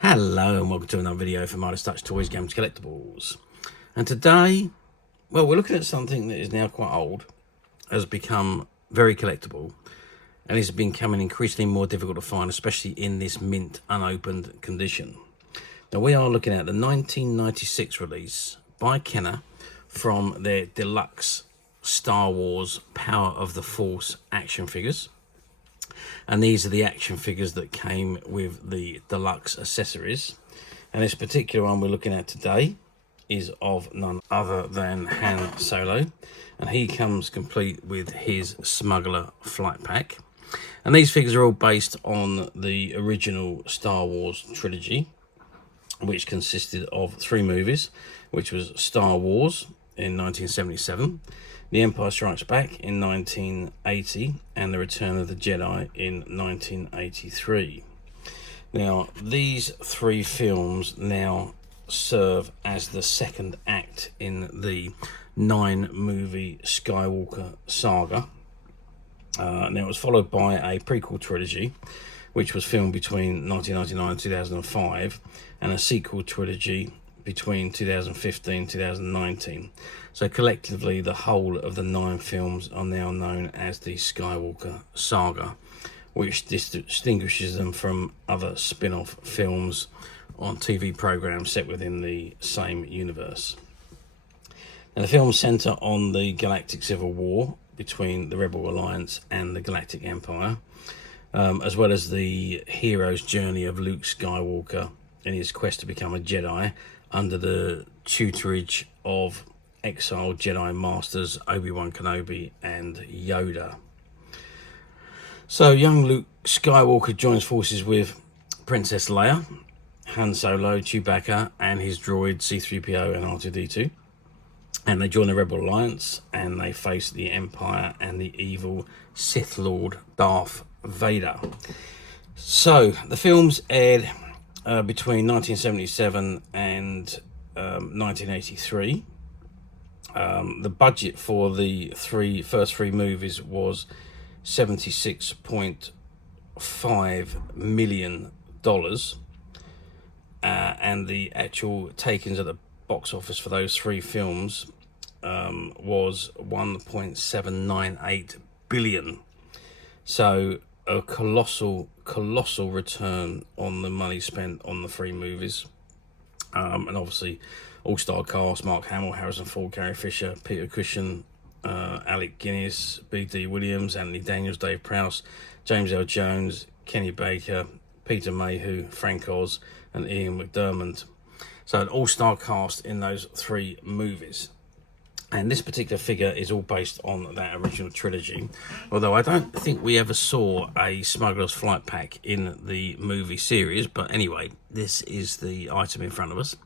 Hello and welcome to another video from Midas Touch Toys, Games, Collectibles. And today, well, we're looking at something that is now quite old, has become very collectible, and is becoming increasingly more difficult to find, especially in this mint unopened condition. Now we are looking at the 1996 release by Kenner from their deluxe Star Wars Power of the Force action figures. And these are the action figures that came with the deluxe accessories. And this particular one we're looking at today is of none other than Han Solo. And he comes complete with his Smuggler flight pack. And these figures are all based on the original Star Wars trilogy, which consisted of 3 movies, which was Star Wars in 1977, The Empire Strikes Back in 1980, and The Return of the Jedi in 1983. Now, these 3 films now serve as the second act in the 9-movie Skywalker saga. Now, it was followed by a prequel trilogy, which was filmed between 1999 and 2005, and a sequel trilogy between 2015 and 2019. So collectively, the whole of the 9 films are now known as the Skywalker saga, which distinguishes them from other spin-off films on TV programs set within the same universe. Now, the films centre on the galactic civil war between the Rebel Alliance and the Galactic Empire, as well as the hero's journey of Luke Skywalker in his quest to become a Jedi under the tutorage of exiled Jedi Masters Obi-Wan Kenobi and Yoda. So young Luke Skywalker joins forces with Princess Leia, Han Solo, Chewbacca and his droid C-3PO and R2-D2. And they join the Rebel Alliance and they face the Empire and the evil Sith Lord Darth Vader. So the films aired between 1977 and 1983. The budget for the first three movies was $76.5 million, and the actual takings at the box office for those 3 films was 1.798 billion. So a colossal return on the money spent on the 3 movies. And obviously all-star cast: Mark Hamill, Harrison Ford, Carrie Fisher, Peter Cushing, Alec Guinness, B.D. Williams, Anthony Daniels, Dave Prowse, James L. Jones, Kenny Baker, Peter Mayhew, Frank Oz and Ian McDiarmid. So an all-star cast in those 3 movies. And this particular figure is all based on that original trilogy, although I don't think we ever saw a Smuggler's flight pack in the movie series. But anyway, this is the item in front of us.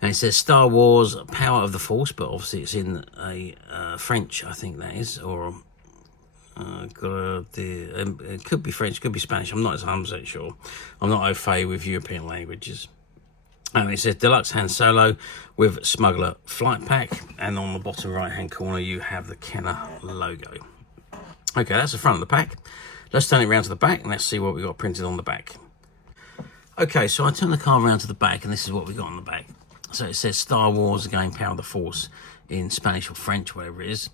And it says Star Wars Power of the Force, but obviously it's in a French, I think that is, or it could be French, could be Spanish. I'm not 100% sure. I'm not au fait with European languages. And it says Deluxe Han Solo with Smuggler flight pack, and on the bottom right hand corner you have the Kenner logo. Okay, that's the front of the pack. Let's turn it around to the back and let's see what we got printed on the back. Okay, so I turn the card around to the back and this is what we got on the back. So it says Star Wars again, Power of the Force in Spanish or French, whatever it is.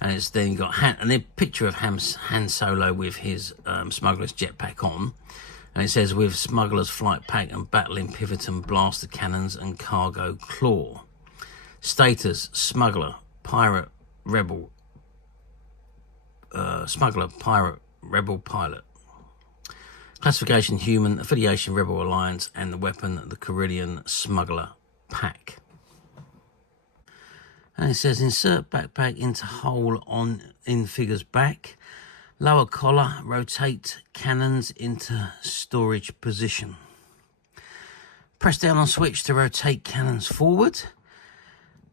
And it's then you got and the picture of Han Solo with his Smuggler's jetpack on. And it says with Smuggler's flight pack and battling Pivoton blaster cannons and cargo claw. Status: Smuggler, Pirate, Rebel. Smuggler, Pirate, Rebel, Pilot. Classification: Human. Affiliation: Rebel Alliance. And the weapon: the Corellian Smuggler pack. And it says insert backpack into hole in figure's back. Lower collar, rotate cannons into storage position. Press down on switch to rotate cannons forward.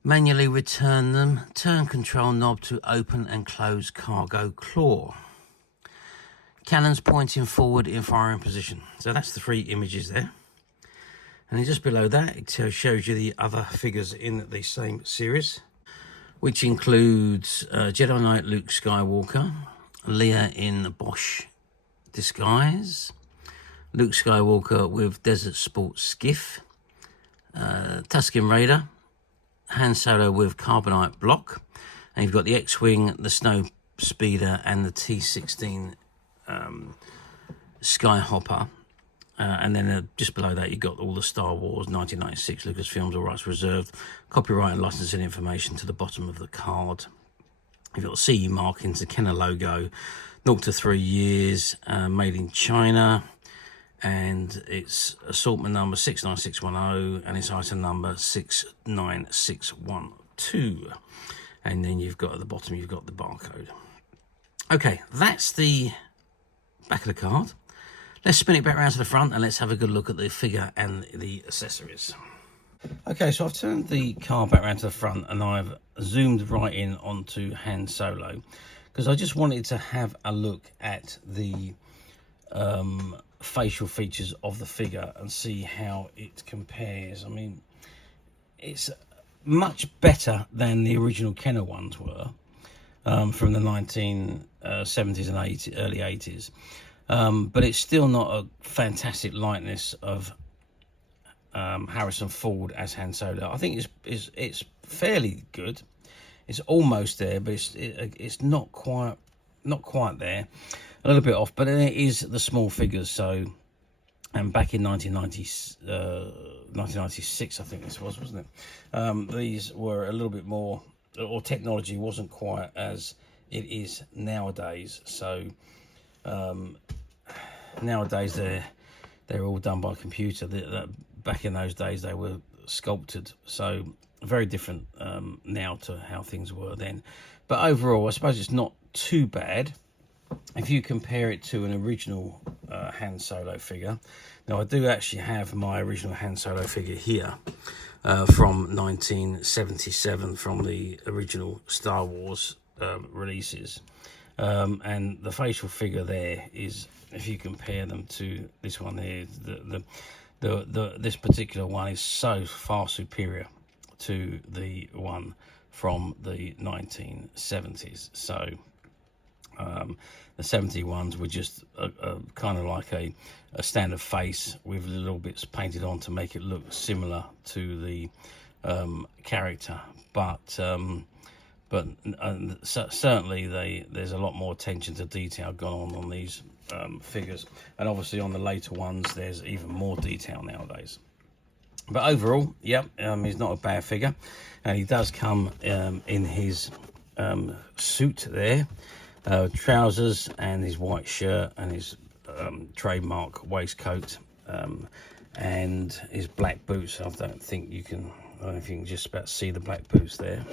Manually return them. Turn control knob to open and close cargo claw. Cannons pointing forward in firing position. So that's the 3 images there. And then just below that, it shows you the other figures in the same series, which includes Jedi Knight Luke Skywalker, Leia in Bosch disguise, Luke Skywalker with Desert Sports Skiff, Tusken Raider, Han Solo with Carbonite Block, and you've got the X-Wing, the Snow Speeder, and the T-16 Skyhopper. And then just below that, you've got all the Star Wars 1996 Lucasfilms, all rights reserved, copyright and licensing information to the bottom of the card. You've got the CE markings, the Kenner logo, 0 to 3 years, made in China, and its assortment number 69610, and its item number 69612. And then you've got at the bottom, you've got the barcode. Okay, that's the back of the card. Let's spin it back around to the front and let's have a good look at the figure and the accessories. Okay, so I've turned the card back around to the front and I've zoomed right in onto Han Solo because I just wanted to have a look at the facial features of the figure and see how it compares. I mean, it's much better than the original Kenner ones were from the 1970s and early 80s. But it's still not a fantastic likeness of Harrison Ford as Han Solo. I think it's fairly good. It's almost there, but it's not quite there. A little bit off, but it is the small figures. So, and back in 1996, I think this was, wasn't it? These were a little bit more, or technology wasn't quite as it is nowadays. So. Nowadays they're all done by computer. Back in those days they were sculpted, so very different now to how things were then. But overall I suppose it's not too bad if you compare it to an original Han Solo figure. Now I do actually have my original Han Solo figure here from 1977, from the original Star Wars releases. And the facial figure there is, if you compare them to this one here, this particular one is so far superior to the one from the 1970s. So the 70 ones were just kind of like a standard face with little bits painted on to make it look similar to the character, but certainly there's a lot more attention to detail gone on these figures, and obviously on the later ones there's even more detail nowadays. But overall, yeah, he's not a bad figure, and he does come in his suit there, trousers and his white shirt and his trademark waistcoat, and his black boots. I don't think you can just about see the black boots there.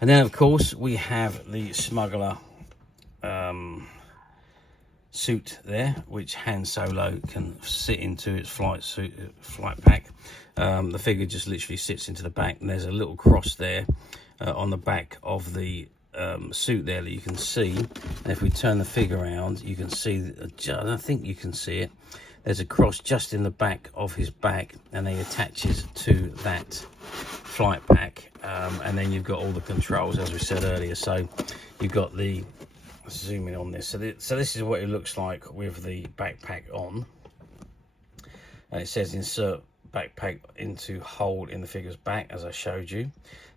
And then, of course, we have the Smuggler suit there, which Han Solo can sit into its flight pack. The figure just literally sits into the back, and there's a little cross there on the back of the suit there that you can see. And if we turn the figure around, you can see, I think you can see it, there's a cross just in the back of his back, and he attaches to that flight pack. And then you've got all the controls, as we said earlier. So you've got the, let's zoom in on this. So this is what it looks like with the backpack on. And it says insert backpack into hole in the figure's back, as I showed you. It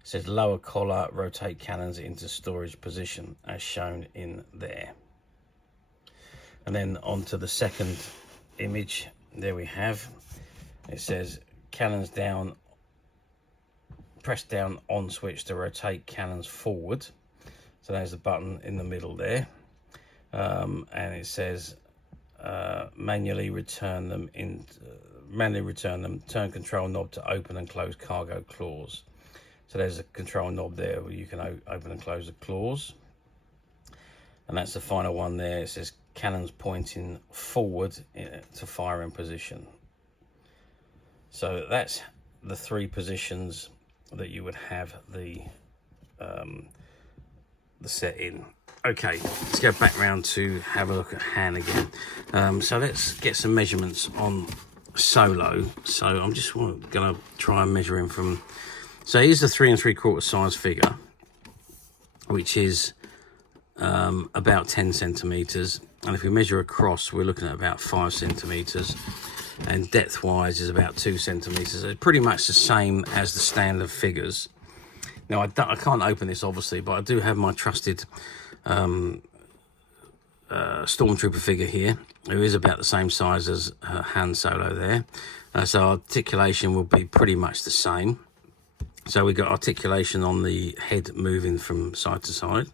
says lower collar, rotate cannons into storage position, as shown in there. And then onto the second image, there we have, it says cannons down, press down on switch to rotate cannons forward. So there's the button in the middle there, and it says manually return them, turn control knob to open and close cargo claws. So there's a control knob there where you can open and close the claws, and that's the final one there. It says cannons pointing forward to fire in position. So that's the three positions that you would have the set in. Okay, let's go back round to have a look at Han again. So let's get some measurements on Solo. So I'm just going to try and measure him from, so here's the 3 3/4 size figure, which is about 10 centimeters, And if we measure across, we're looking at about 5 centimeters, and depth wise is about 2 centimeters. It's pretty much the same as the standard figures. Now I can't open this obviously, but I do have my trusted Stormtrooper figure here, who is about the same size as Han Solo there. So articulation will be pretty much the same. So we got articulation on the head moving from side to side.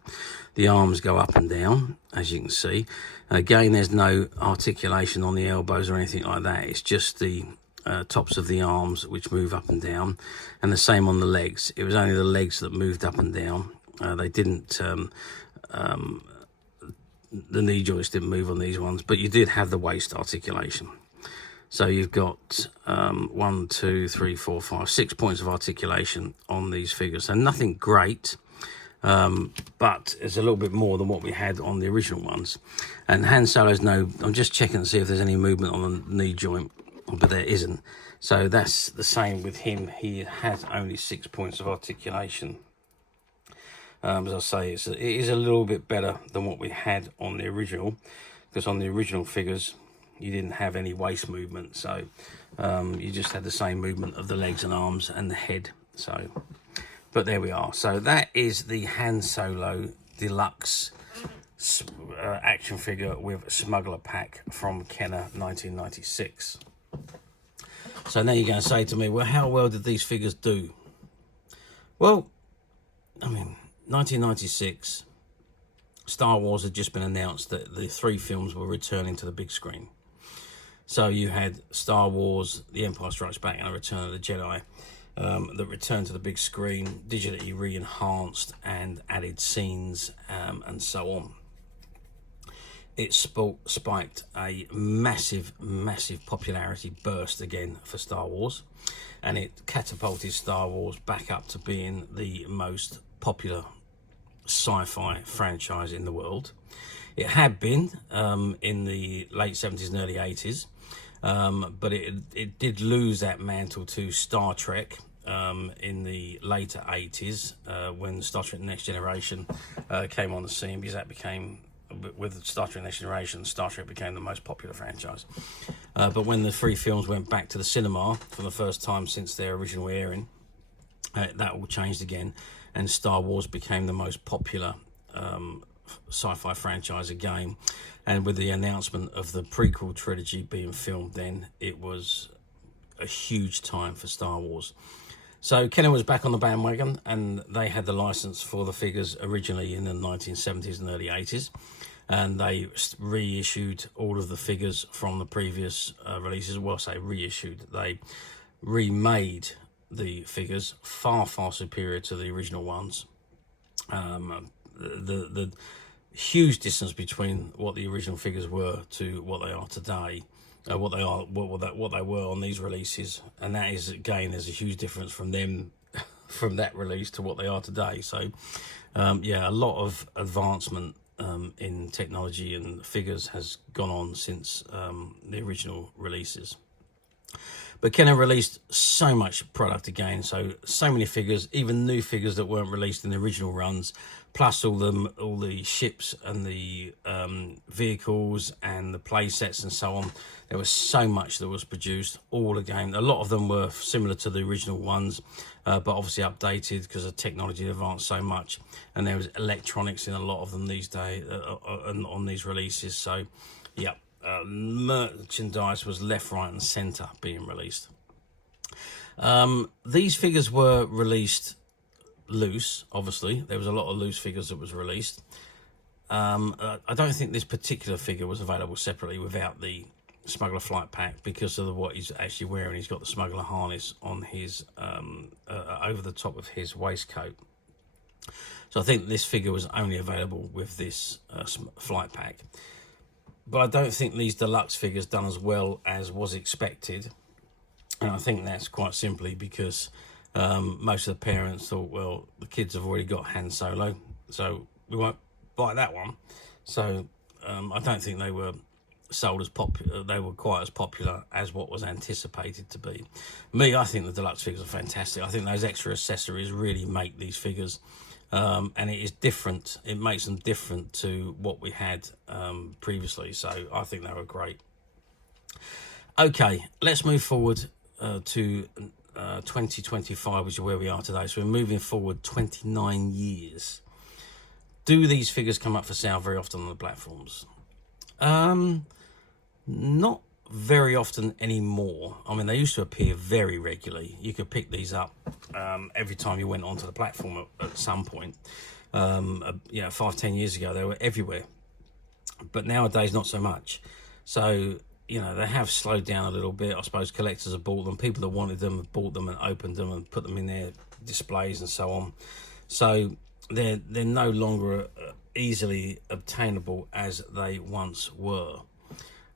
The arms go up and down, as you can see. Again, there's no articulation on the elbows or anything like that. It's just the tops of the arms which move up and down, and the same on the legs. It was only the legs that moved up and down. They didn't. The knee joints didn't move on these ones, but you did have the waist articulation. So you've got 1, 2, 3, 4, 5, 6 points of articulation on these figures. So nothing great, but it's a little bit more than what we had on the original ones. And Han Solo's no, I'm just checking to see if there's any movement on the knee joint, but there isn't. So that's the same with him. He has only 6 points of articulation. As I say, it is a little bit better than what we had on the original, because on the original figures, you didn't have any waist movement. So you just had the same movement of the legs and arms and the head. So, but there we are. So that is the Han Solo Deluxe action figure with Smuggler pack from Kenner 1996. So now you're going to say to me, well, how well did these figures do? Well, I mean, 1996, Star Wars had just been announced that the 3 films were returning to the big screen. So you had Star Wars, The Empire Strikes Back, and Return of the Jedi that returned to the big screen, digitally re-enhanced and added scenes and so on. It spiked a massive popularity burst again for Star Wars, and it catapulted Star Wars back up to being the most popular sci-fi franchise in the world. It had been in the late 70s and early 80s, but it did lose that mantle to Star Trek in the later 80s when Star Trek Next Generation came on the scene, because that became, with Star Trek Next Generation, Star Trek became the most popular franchise. But when the 3 films went back to the cinema for the first time since their original airing, that all changed again, and Star Wars became the most popular sci-fi franchise again. And with the announcement of the prequel trilogy being filmed then, it was a huge time for Star Wars. So Kenner was back on the bandwagon, and they had the license for the figures originally in the 1970s and early 80s, and they reissued all of the figures from the previous releases. Well, I say reissued, they remade the figures far superior to the original ones. The huge distance between what the original figures were to what they are today, what they were on these releases, and that is, again, there's a huge difference from them from that release to what they are today. So yeah, a lot of advancement in technology and figures has gone on since the original releases. But Kenner released so much product again, so many figures, even new figures that weren't released in the original runs, plus all the ships and the vehicles and the play sets and so on. There was so much that was produced, all again. A lot of them were similar to the original ones, but obviously updated because the technology advanced so much, and there was electronics in a lot of them these days on these releases. So, yeah. Merchandise was left, right and centre being released. These figures were released loose, obviously. There was a lot of loose figures that was released. I don't think this particular figure was available separately without the Smuggler flight pack, because of what he's actually wearing. He's got the Smuggler harness on his over the top of his waistcoat. So I think this figure was only available with this flight pack. But I don't think these deluxe figures done as well as was expected. And I think that's quite simply because most of the parents thought, well, the kids have already got Han Solo, so we won't buy that one. So I don't think they were sold as popular. They were quite as popular as what was anticipated to be. I think the deluxe figures are fantastic. I think those extra accessories really make these figures and it is different. It makes them different to what we had previously, so I think they were great. Okay, let's move forward to 2025, which is where we are today. So we're moving forward 29 years. Do these figures come up for sale very often on the platforms? Not very often anymore. I mean, they used to appear very regularly. You could pick these up every time you went onto the platform at some point. 5-10 years ago, they were everywhere. But nowadays, not so much. So, they have slowed down a little bit. I suppose collectors have bought them. People that wanted them have bought them and opened them and put them in their displays and so on. So they're no longer easily obtainable as they once were.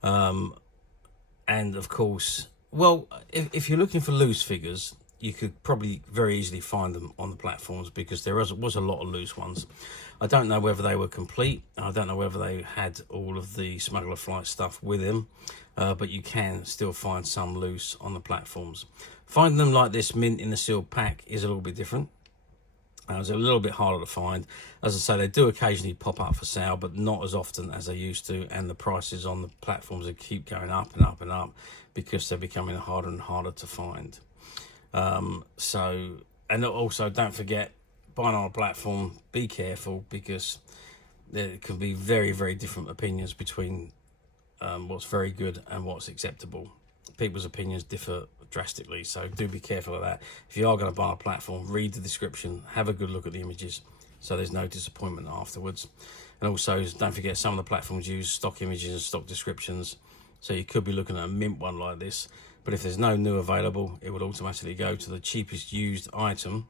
And of course, well, if you're looking for loose figures, you could probably very easily find them on the platforms, because there was a lot of loose ones. I don't know whether they were complete. I don't know whether they had all of the Smuggler flight stuff with them, but you can still find some loose on the platforms. Finding them like this mint in the sealed pack is a little bit different. It's a little bit harder to find. As I say, they do occasionally pop up for sale, but not as often as they used to, and the prices on the platforms keep going up and up and up because they're becoming harder and harder to find. And also, don't forget, buying on a platform, be careful, because there can be very, very different opinions between what's very good and what's acceptable. People's opinions differ drastically, so do be careful of that. If you are going to buy a platform, read the description, have a good look at the images, so there's no disappointment afterwards. And also, don't forget, some of the platforms use stock images and stock descriptions, so you could be looking at a mint one like this, but if there's no new available, it would automatically go to the cheapest used item,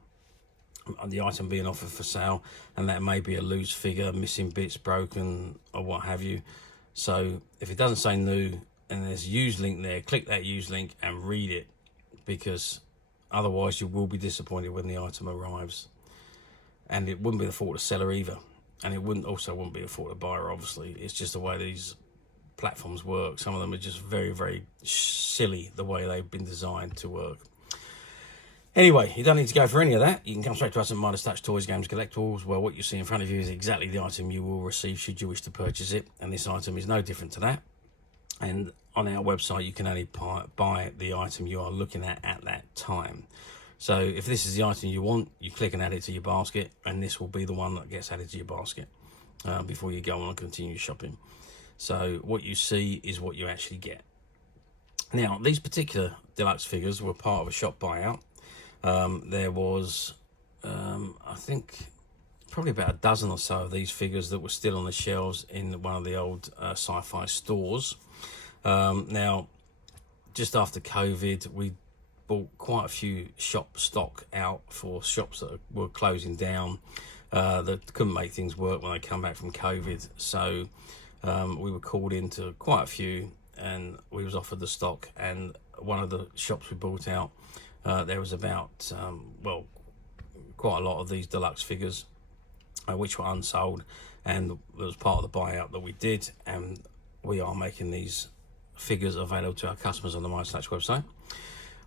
the item being offered for sale, and that may be a loose figure, missing bits, broken, or what have you. So if it doesn't say new and there's a used link there, click that used link and read it, because otherwise you will be disappointed when the item arrives. And it wouldn't be the fault of the seller either, and it wouldn't be the fault of the buyer, obviously. It's just the way these platforms work. Some of them are just very, very silly the way they've been designed to work. Anyway, you don't need to go for any of that. You can come straight to us at Midas Touch Toys, Games, Collectibles, where what you see in front of you is exactly the item you will receive should you wish to purchase it, and this item is no different to that. And on our website, you can only buy the item you are looking at that time. So if this is the item you want, you click and add it to your basket, and this will be the one that gets added to your basket before you go on and continue shopping. So what you see is what you actually get. Now, these particular deluxe figures were part of a shop buyout. There was, I think, probably about a dozen or so of these figures that were still on the shelves in one of the old sci-fi stores. Now, just after COVID, we bought quite a few shop stock out for shops that were closing down, that couldn't make things work when they come back from COVID. So we were called into quite a few, and we was offered the stock. And one of the shops we bought out, there was about, quite a lot of these deluxe figures, which were unsold, and it was part of the buyout that we did, and we are making these figures available to our customers on the Midas Touch website,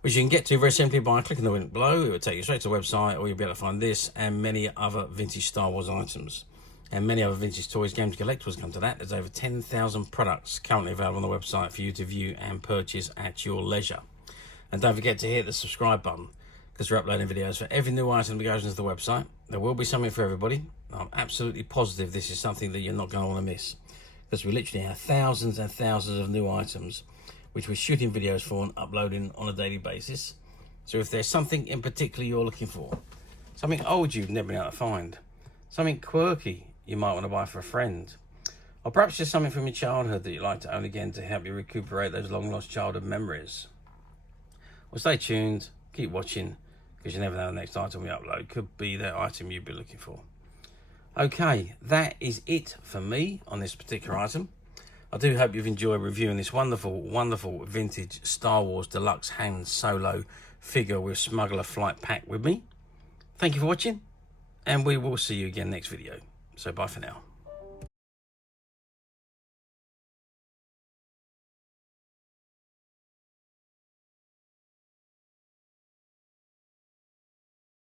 which you can get to very simply by clicking the link below. It will take you straight to the website, or you'll be able to find this and many other vintage Star Wars items, and many other vintage toys, games, collectibles come to that. There's over 10,000 products currently available on the website for you to view and purchase at your leisure. And don't forget to hit the subscribe button, because we're uploading videos for every new item that goes into the website. There will be something for everybody. I'm absolutely positive this is something that you're not going to want to miss, because we literally have thousands and thousands of new items which we're shooting videos for and uploading on a daily basis. So if there's something in particular you're looking for, something old you've never been able to find, something quirky you might want to buy for a friend, or perhaps just something from your childhood that you'd like to own again to help you recuperate those long lost childhood memories, well, stay tuned, keep watching, because you never know the next item we upload could be that item you'd be looking for. Okay, that is it for me on this particular item. I do hope you've enjoyed reviewing this wonderful, wonderful vintage Star Wars Deluxe Han Solo figure with Smuggler flight pack with me. Thank you for watching, and we will see you again next video. So bye for now.